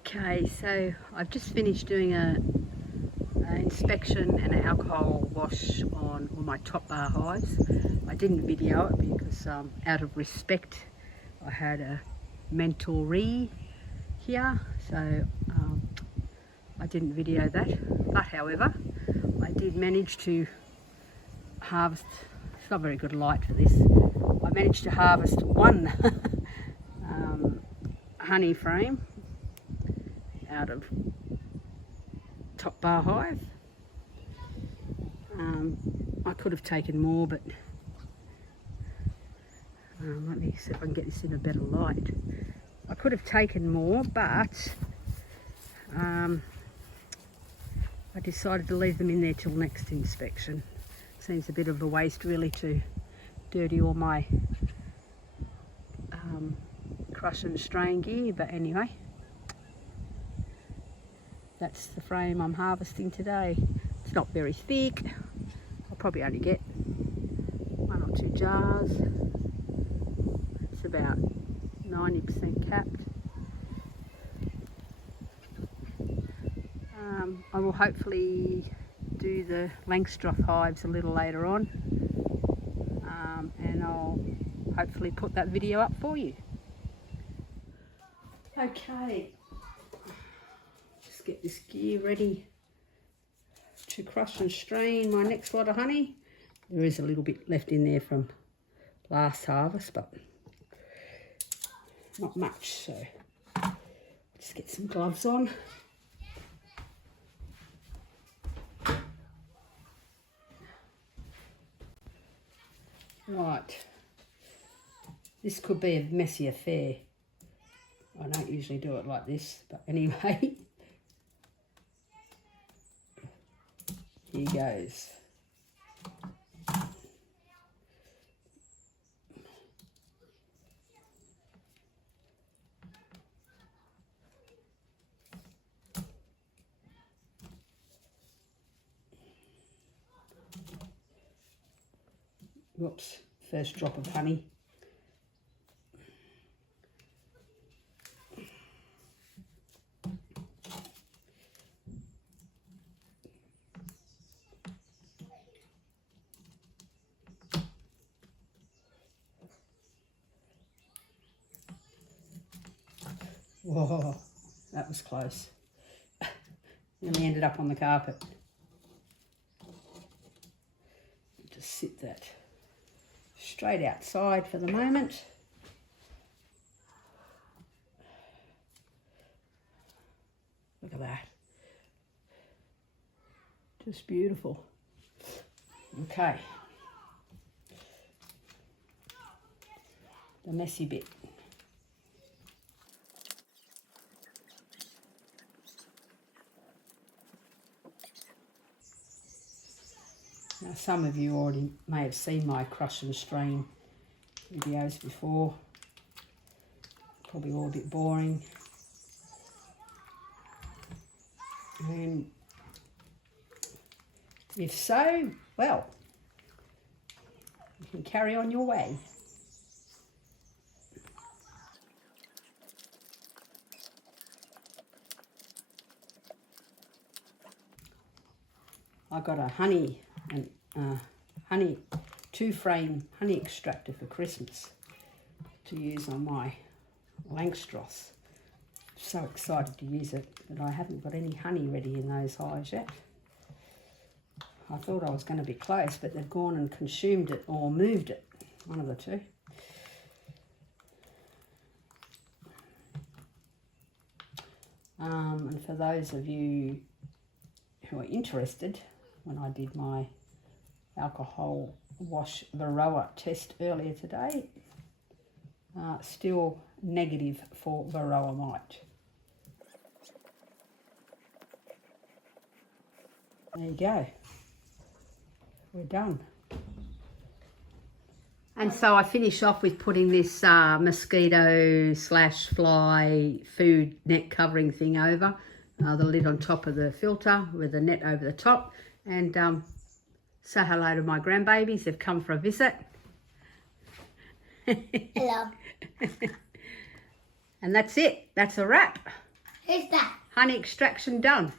Okay, so I've just finished doing an inspection and an alcohol wash on all my top bar hives. I didn't video it because out of respect I had a mentoree here, so I didn't video that. But however, I did manage to harvest, it's not very good light for this, I managed to harvest one honey frame out of top bar hive. I could have taken more, but let me see if I can get this in a better light. I could have taken more, but I decided to leave them in there till next inspection. Seems a bit of a waste really to dirty all my crush and strain gear, but anyway, that's the frame I'm harvesting today. It's not very thick. I'll probably only get 1 or 2 jars. It's about 90% capped. I will hopefully do the Langstroth hives a little later on, and I'll hopefully put that video up for you. Okay, just get this gear ready to crush and strain my next lot of honey. There is a little bit left in there from last harvest, but not much, so just get some gloves on. Right, this could be a messy affair. I don't usually do it like this, but anyway, here goes. Whoops, first drop of honey. Whoa, that was close. Nearly ended up on the carpet. Just sit that straight outside for the moment. Look at that. Just beautiful. Okay. The messy bit. Now, some of you already may have seen my crush and strain videos before. Probably all a bit boring. And if so, well, you can carry on your way. I got a honey and 2-frame honey extractor for Christmas to use on my Langstroths. So excited to use it, but I haven't got any honey ready in those hives yet. I thought I was going to be close, but they've gone and consumed it or moved it, one of the two. And for those of you who are interested, when I did my alcohol wash varroa test earlier today, still negative for varroa mite. There you go. We're done. And so I finish off with putting this mosquito / fly food net covering thing over, the lid on top of the filter with the net over the top, and say hello to my grandbabies. They've come for a visit. Hello. And that's it. That's a wrap. Who's that? Honey extraction done.